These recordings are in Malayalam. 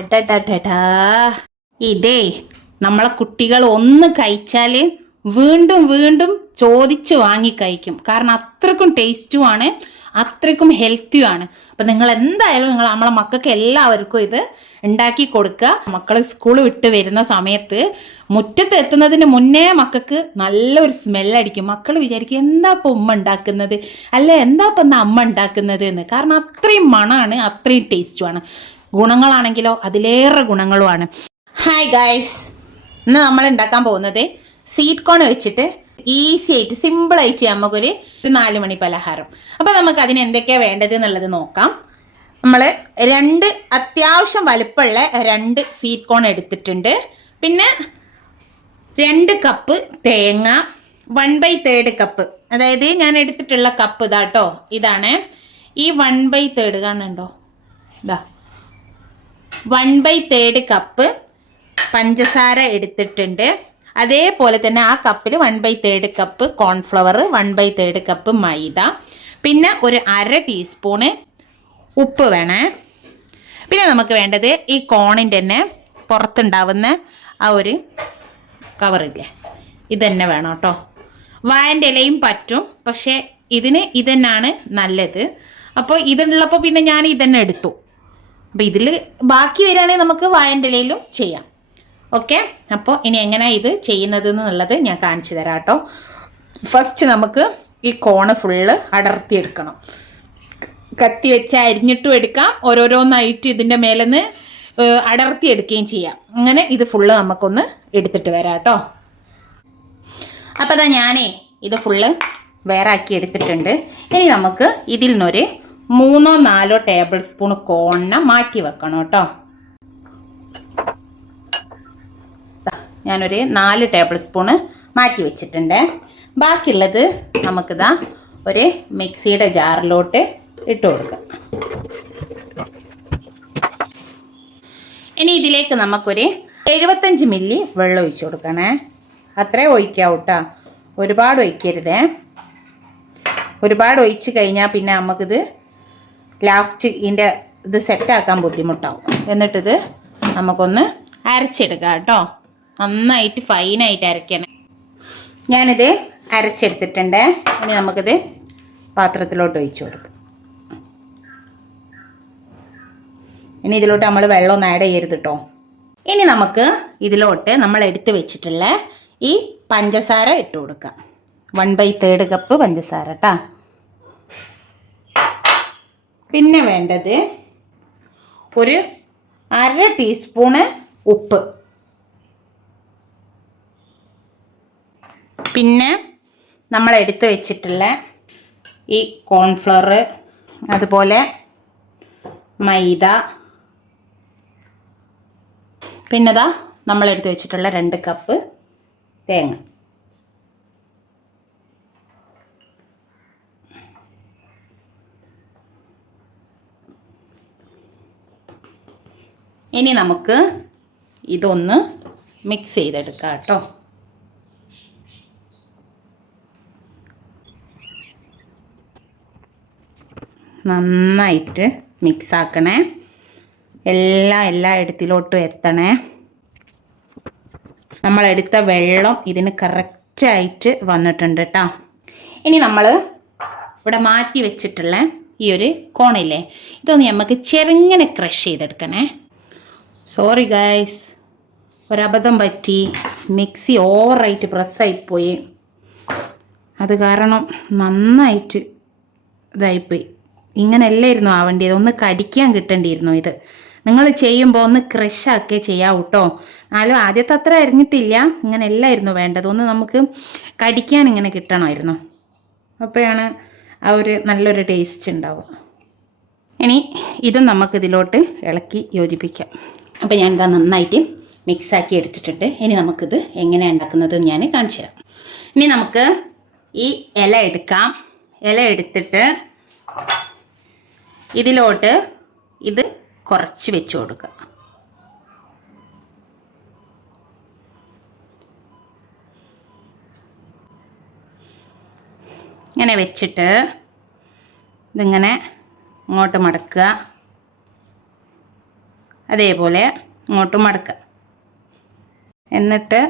അടടടടാ. ഇതേ നമ്മളെ കുട്ടികൾ ഒന്ന് കഴിച്ചാൽ വീണ്ടും വീണ്ടും ചോദിച്ച് വാങ്ങി കഴിക്കും. കാരണം അത്രക്കും ടേസ്റ്റുമാണ്, അത്രക്കും ഹെൽത്തിയുമാണ്. അപ്പം നിങ്ങൾ എന്തായാലും നമ്മളെ മക്കൾക്ക് എല്ലാവർക്കും ഇത് ഉണ്ടാക്കി കൊടുക്കുക. മക്കൾ സ്കൂൾ വിട്ട് വരുന്ന സമയത്ത് മുറ്റത്ത് എത്തുന്നതിന് മുന്നേ മക്കൾക്ക് നല്ലൊരു സ്മെല്ലടിക്കും. മക്കൾ വിചാരിക്കും എന്താ ഇപ്പം ഉമ്മ ഉണ്ടാക്കുന്നത്, അല്ലെ എന്താ ഇപ്പം അമ്മ ഉണ്ടാക്കുന്നത് എന്ന്. കാരണം അത്രയും മണമാണ്, അത്രയും ടേസ്റ്റുമാണ്. ഗുണങ്ങളാണെങ്കിലോ അതിലേറെ ഗുണങ്ങളുമാണ്. ഹായ് ഗായ്സ്, ഇന്ന് നമ്മൾ ഉണ്ടാക്കാൻ പോകുന്നത് സ്വീറ്റ് കോൺ വെച്ചിട്ട് ഈസി ആയിട്ട് സിമ്പിളായിട്ട് നമുക്കൊരു 4 മണി പലഹാരം. അപ്പോൾ നമുക്ക് അതിന് എന്തൊക്കെയാണ് വേണ്ടത് എന്നുള്ളത് നോക്കാം. നമ്മൾ അത്യാവശ്യം വലുപ്പമുള്ള 2 സ്വീറ്റ് കോൺ എടുത്തിട്ടുണ്ട്. പിന്നെ 2 കപ്പ് തേങ്ങ, 1/3 കപ്പ്, അതായത് ഞാൻ എടുത്തിട്ടുള്ള കപ്പ് ഇതാട്ടോ, ഇതാണ്. ഈ 1/3 കാണുന്നുണ്ടോ, ഇതാ 1/3 കപ്പ് പഞ്ചസാര എടുത്തിട്ടുണ്ട്. അതേപോലെ തന്നെ ആ കപ്പിൽ 1/3 കപ്പ് കോൺഫ്ലവർ, 1/3 കപ്പ് മൈദ, പിന്നെ ഒരു 1/2 ടീസ്പൂണ് ഉപ്പ് വേണേ. പിന്നെ നമുക്ക് വേണ്ടത് ഈ കോണിൻ്റെ തന്നെ പുറത്തുണ്ടാവുന്ന ആ ഒരു കവറില്ലേ, ഇതന്നെ വേണം കേട്ടോ. വാഴൻ്റെ ഇലയും പറ്റും, പക്ഷേ ഇതന്നെയാണ് നല്ലത്. അപ്പോൾ ഇതുള്ളപ്പോൾ പിന്നെ ഞാൻ ഇതന്നെ എടുത്തു. അപ്പോൾ ഇതിൽ ബാക്കി വരികയാണെങ്കിൽ നമുക്ക് വാഴൻ്റെ ഇലയിലും ചെയ്യാം. ഓക്കെ, അപ്പോൾ ഇനി എങ്ങനെയാണ് ഇത് ചെയ്യുന്നത് എന്നുള്ളത് ഞാൻ കാണിച്ചു തരാം കേട്ടോ. ഫസ്റ്റ് നമുക്ക് ഈ കോണ് ഫുള്ള് അടർത്തിയെടുക്കണം. കത്തി വെച്ച് അരിഞ്ഞിട്ടും എടുക്കാം, ഓരോരോന്നായിട്ട് ഇതിൻ്റെ മേലെന്ന് അടർത്തിയെടുക്കുകയും ചെയ്യാം. അങ്ങനെ ഇത് ഫുള്ള് നമുക്കൊന്ന് എടുത്തിട്ട് വരാം കേട്ടോ. അപ്പോൾ അതാ ഞാനേ ഇത് ഫുള്ള് വേറെ ആക്കി എടുത്തിട്ടുണ്ട്. ഇനി നമുക്ക് ഇതിൽ നിന്നൊരു 3-4 ടേബിൾ സ്പൂൺ കോണിനെ മാറ്റി വെക്കണം കേട്ടോ. ഞാനൊരു 4 ടേബിൾ സ്പൂണ് മാറ്റി വെച്ചിട്ടുണ്ട്. ബാക്കിയുള്ളത് നമുക്കിതാ ഒരു മിക്സിയുടെ ജാറിലോട്ട് ഇട്ട് കൊടുക്കാം. ഇനി ഇതിലേക്ക് നമുക്കൊരു 75 മില്ലി വെള്ളം ഒഴിച്ചു കൊടുക്കണേ. അത്രേ ഒഴിക്കാവൂ കേട്ടോ, ഒരുപാട് ഒഴിക്കരുതേ. ഒരുപാട് ഒഴിച്ച് കഴിഞ്ഞാൽ പിന്നെ നമുക്കിത് ലാസ്റ്റ് ഇതിൻ്റെ ഇത് സെറ്റാക്കാൻ ബുദ്ധിമുട്ടാവും. എന്നിട്ടിത് നമുക്കൊന്ന് അരച്ചെടുക്കാം കേട്ടോ. നന്നായിട്ട് ഫൈനായിട്ട് അരയ്ക്കണം. ഞാനിത് അരച്ചെടുത്തിട്ടുണ്ട്. ഇനി നമുക്കിത് പാത്രത്തിലോട്ട് ഒഴിച്ചു കൊടുക്കാം. ഇനി ഇതിലോട്ട് നമ്മൾ വെള്ളമൊന്നും ആഡ് ചെയ്യരുത് കേട്ടോ. ഇനി നമുക്ക് ഇതിലോട്ട് നമ്മൾ എടുത്ത് വെച്ചിട്ടുള്ള ഈ പഞ്ചസാര ഇട്ട് കൊടുക്കാം. 1/3 കപ്പ് പഞ്ചസാര കേട്ടോ. പിന്നെ വേണ്ടത് ഒരു 1/2 ടീസ്പൂണ് ഉപ്പ്, പിന്നെ നമ്മൾ എടുത്ത് വെച്ചിട്ടുള്ള ഈ കോൺഫ്ലവർ, അതുപോലെ മൈദ, പിന്നെതാ നമ്മൾ എടുത്ത് വെച്ചിട്ടുള്ള 2 കപ്പ് തേങ്ങ. ഇനി നമുക്ക് ഇതൊന്ന് മിക്സ് ചെയ്തെടുക്കാം കേട്ടോ. നന്നായിട്ട് മിക്സ് ആക്കണേ. എല്ലാ ഇടത്തിലോട്ടും എത്തണേ. നമ്മളെടുത്ത വെള്ളം ഇതിന് കറക്റ്റായിട്ട് വന്നിട്ടുണ്ട് കേട്ടോ. ഇനി നമ്മൾ ഇവിടെ മാറ്റി വെച്ചിട്ടുള്ള ഈ ഒരു കോണില്ലേ, ഇതൊന്ന് നമുക്ക് ചെറുങ്ങനെ ക്രഷ് ചെയ്തെടുക്കണേ. സോറി ഗൈസ്, ഒരബദ്ധം പറ്റി. മിക്സി ഓവറായിട്ട് പ്രസ്സായിപ്പോയി. അത് കാരണം നന്നായിട്ട് ഇതായിപ്പോയി. ഇങ്ങനെയല്ലായിരുന്നു ആവേണ്ടിയത്, ഒന്ന് കടിക്കാൻ കിട്ടേണ്ടിയിരുന്നു. ഇത് നിങ്ങൾ ചെയ്യുമ്പോൾ ഒന്ന് ക്രഷാക്കേ ചെയ്യാവൂ കേട്ടോ. എന്നാലും ആദ്യത്തെ അത്ര അരിഞ്ഞിട്ടില്ല, ഇങ്ങനെ എല്ലായിരുന്നു വേണ്ടത്. ഒന്ന് നമുക്ക് കടിക്കാൻ ഇങ്ങനെ കിട്ടണമായിരുന്നു, അപ്പോഴാണ് ആ ഒരു നല്ലൊരു ടേസ്റ്റ് ഉണ്ടാവുക. ഇനി ഇതും നമുക്കിതിലോട്ട് ഇളക്കി യോജിപ്പിക്കാം. അപ്പോൾ ഞാനിതാ നന്നായിട്ട് മിക്സാക്കി എടുത്തിട്ടുണ്ട്. ഇനി നമുക്കിത് എങ്ങനെയാണ് ഉണ്ടാക്കുന്നത് ഞാൻ കാണിച്ചു തരാം. ഇനി നമുക്ക് ഈ ഇല എടുക്കാം. ഇല എടുത്തിട്ട് ഇതിലോട്ട് ഇത് കുറച്ച് വെച്ച് കൊടുക്കുക. ഇങ്ങനെ വെച്ചിട്ട് ഇതിങ്ങനെ ഇങ്ങോട്ട് മടക്കുക. അതേപോലെ ഇങ്ങോട്ട് മടക്കുക. എന്നിട്ട്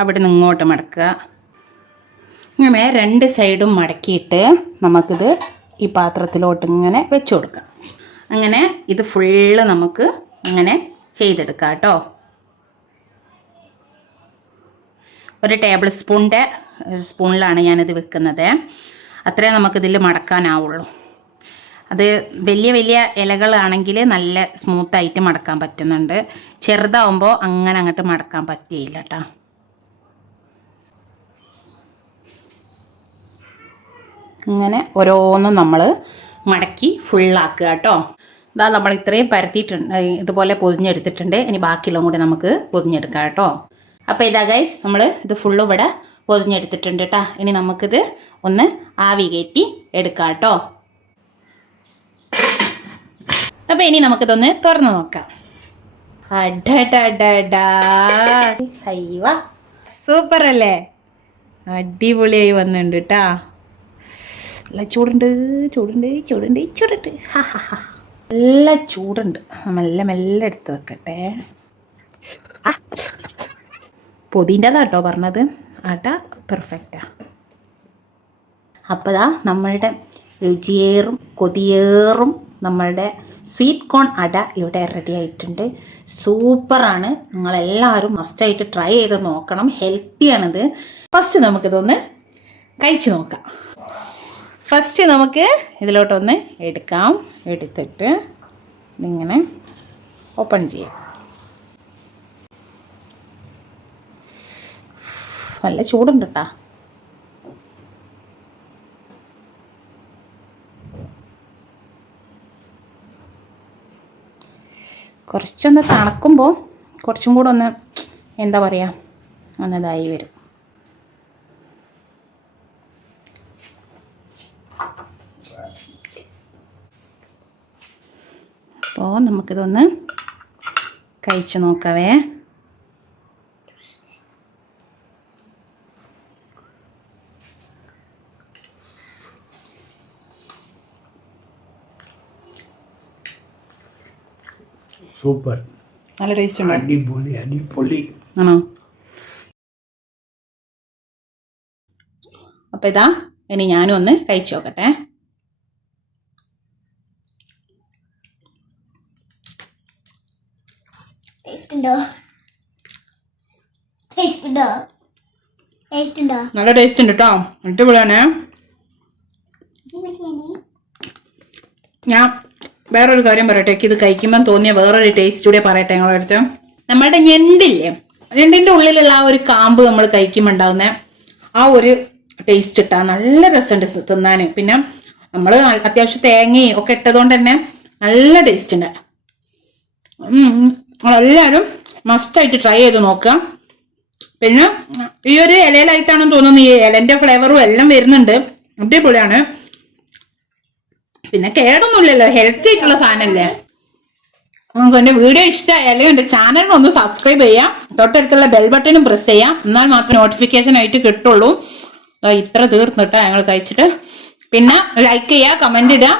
അവിടെ നിന്ന് ഇങ്ങോട്ട് മടക്കുക. ഇങ്ങനെ 2 സൈഡും മടക്കിയിട്ട് നമുക്കിത് ഈ പാത്രത്തിലോട്ട് ഇങ്ങനെ വെച്ച് കൊടുക്കാം. അങ്ങനെ ഇത് ഫുള്ള് നമുക്ക് അങ്ങനെ ചെയ്തെടുക്കാം കേട്ടോ. ഒരു ടേബിൾ സ്പൂണിലാണ് ഞാനിത് വെക്കുന്നത്. അത്രേ നമുക്കിതിൽ മടക്കാനാവുള്ളൂ. അത് വലിയ വലിയ ഇലകളാണെങ്കിൽ നല്ല സ്മൂത്തായിട്ട് മടക്കാൻ പറ്റുന്നുണ്ട്. ചെറുതാവുമ്പോൾ അങ്ങനെ അങ്ങോട്ട് മടക്കാൻ പറ്റിയില്ല കേട്ടോ. ഇങ്ങനെ ഓരോന്നും നമ്മൾ മടക്കി ഫുള്ളാക്കുക കേട്ടോ. ഇതാ നമ്മൾ ഇത്രയും പരത്തിയിട്ടുണ്ട്, ഇതുപോലെ പൊതിഞ്ഞെടുത്തിട്ടുണ്ട്. ഇനി ബാക്കിയുള്ളതും കൂടി നമുക്ക് പൊതിഞ്ഞെടുക്കാം കേട്ടോ. അപ്പോൾ ഇതാ ഗൈസ്, നമ്മൾ ഇത് ഫുള്ളും ഇവിടെ പൊതിഞ്ഞെടുത്തിട്ടുണ്ട് കേട്ടോ. ഇനി നമുക്കിത് ഒന്ന് ആവി കയറ്റി എടുക്കാം കേട്ടോ. അപ്പോൾ ഇനി നമുക്കിതൊന്ന് തുറന്ന് നോക്കാം. അയ്യവാ, സൂപ്പർ അല്ലേ? അടിപൊളിയായി വന്നിട്ടുണ്ട് കേട്ടോ. നല്ല ചൂടുണ്ട് ചൂടുണ്ട് ചൂടുണ്ട് ചൂടുണ്ട്. നല്ല ചൂടുണ്ട്. മെല്ലെ മെല്ലെ എടുത്ത് വെക്കട്ടെ. പൊതിൻ്റെതാ കേട്ടോ പറഞ്ഞത്. ആട്ടാ പെർഫെക്റ്റാ. അപ്പോൾ ദാ നമ്മളുടെ രുചിയേറും കൊതിയേറും നമ്മളുടെ സ്വീറ്റ് കോൺ അട ഇവിടെ റെഡി ആയിട്ടുണ്ട്. സൂപ്പറാണ്. നിങ്ങളെല്ലാവരും മസ്റ്റായിട്ട് ട്രൈ ചെയ്ത് നോക്കണം. ഹെൽത്തിയാണിത്. ഫസ്റ്റ് നമുക്കിതൊന്ന് കഴിച്ച് നോക്കാം. ഫസ്റ്റ് നമുക്ക് ഇതിലോട്ടൊന്ന് എടുക്കാം. എടുത്തിട്ട് ഇതിങ്ങനെ ഓപ്പൺ ചെയ്യാം. നല്ല ചൂടുണ്ട് കേട്ടോ. കുറച്ചൊന്ന് തണുക്കുമ്പോൾ കുറച്ചും കൂടെ ഒന്ന് എന്താ പറയുക, ഒന്നിതായി വരും. അപ്പോൾ നമുക്കിതൊന്ന് കഴിച്ച് നോക്കാവേ. സൂപ്പർ, നല്ല ടേസ്റ്റ് ഉണ്ട്. അടിപൊളി അടിപൊളി ആണോ? അപ്പോൾ ഇതാ ഇനി ഞാനും ഒന്ന് കഴിച്ചു നോക്കട്ടെ. നല്ല ടേസ്റ്റ് ഉണ്ട് കേട്ടോ. അടിപൊളിയാണ്. ഞാൻ വേറൊരു കാര്യം പറയട്ടെ. ഇത് കഴിക്കുമ്പോൾ തോന്നിയ വേറൊരു ടേസ്റ്റ് കൂടെ പറയട്ടെ നിങ്ങളുടെ അടുത്ത്. നമ്മളുടെ ഞണ്ടില്ലേ, ഞണ്ടിൻ്റെ ഉള്ളിലുള്ള ആ ഒരു കാമ്പ് നമ്മൾ കഴിക്കുമ്പോൾ ഉണ്ടാകുന്ന ആ ഒരു ടേസ്റ്റ് ഇട്ടാ നല്ല രസമുണ്ട് തിന്നാൻ. പിന്നെ നമ്മൾ അത്യാവശ്യം തേങ്ങയും ഒക്കെ ഇട്ടതുകൊണ്ട് തന്നെ നല്ല ടേസ്റ്റ് ഉണ്ട്. നിങ്ങളെല്ലാവരും മസ്റ്റായിട്ട് ട്രൈ ചെയ്ത് നോക്കാം. പിന്നെ ഈ ഒരു ഇലയിലായിട്ടാണെന്ന് തോന്നുന്നു. ഈ ഇലൻ്റെ ഫ്ലേവറും എല്ലാം വരുന്നുണ്ട്. അടിപൊളിയാണ്. പിന്നെ കേടൊന്നുമില്ലല്ലോ, ഹെൽത്തി ആയിട്ടുള്ള സാധനമല്ലേ. നിങ്ങൾക്ക് എൻ്റെ വീഡിയോ ഇഷ്ടമായാലും എൻ്റെ ചാനലിനൊന്ന് സബ്സ്ക്രൈബ് ചെയ്യാം. തൊട്ടടുത്തുള്ള ബെൽ ബട്ടണും പ്രസ് ചെയ്യാം. എന്നാൽ മാത്രമേ നോട്ടിഫിക്കേഷൻ ആയിട്ട് കിട്ടുള്ളൂ. ഇത്ര തീർന്നിട്ടാ ഞങ്ങൾ കഴിച്ചിട്ട്. പിന്നെ ലൈക്ക് ചെയ്യുക, കമന്റ് ഇടുക.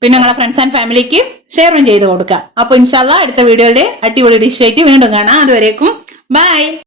പിന്നെ നിങ്ങളെ ഫ്രണ്ട്സ് ആൻഡ് ഫാമിലിക്ക് ഷെയറും ചെയ്ത് കൊടുക്കുക. അപ്പോൾ ഇൻഷാല്ലാ അടുത്ത വീഡിയോയുടെ അടിപൊളി ഡിഷ് ആയിട്ട് വീണ്ടും കാണാം. അതുവരേക്കും ബൈ.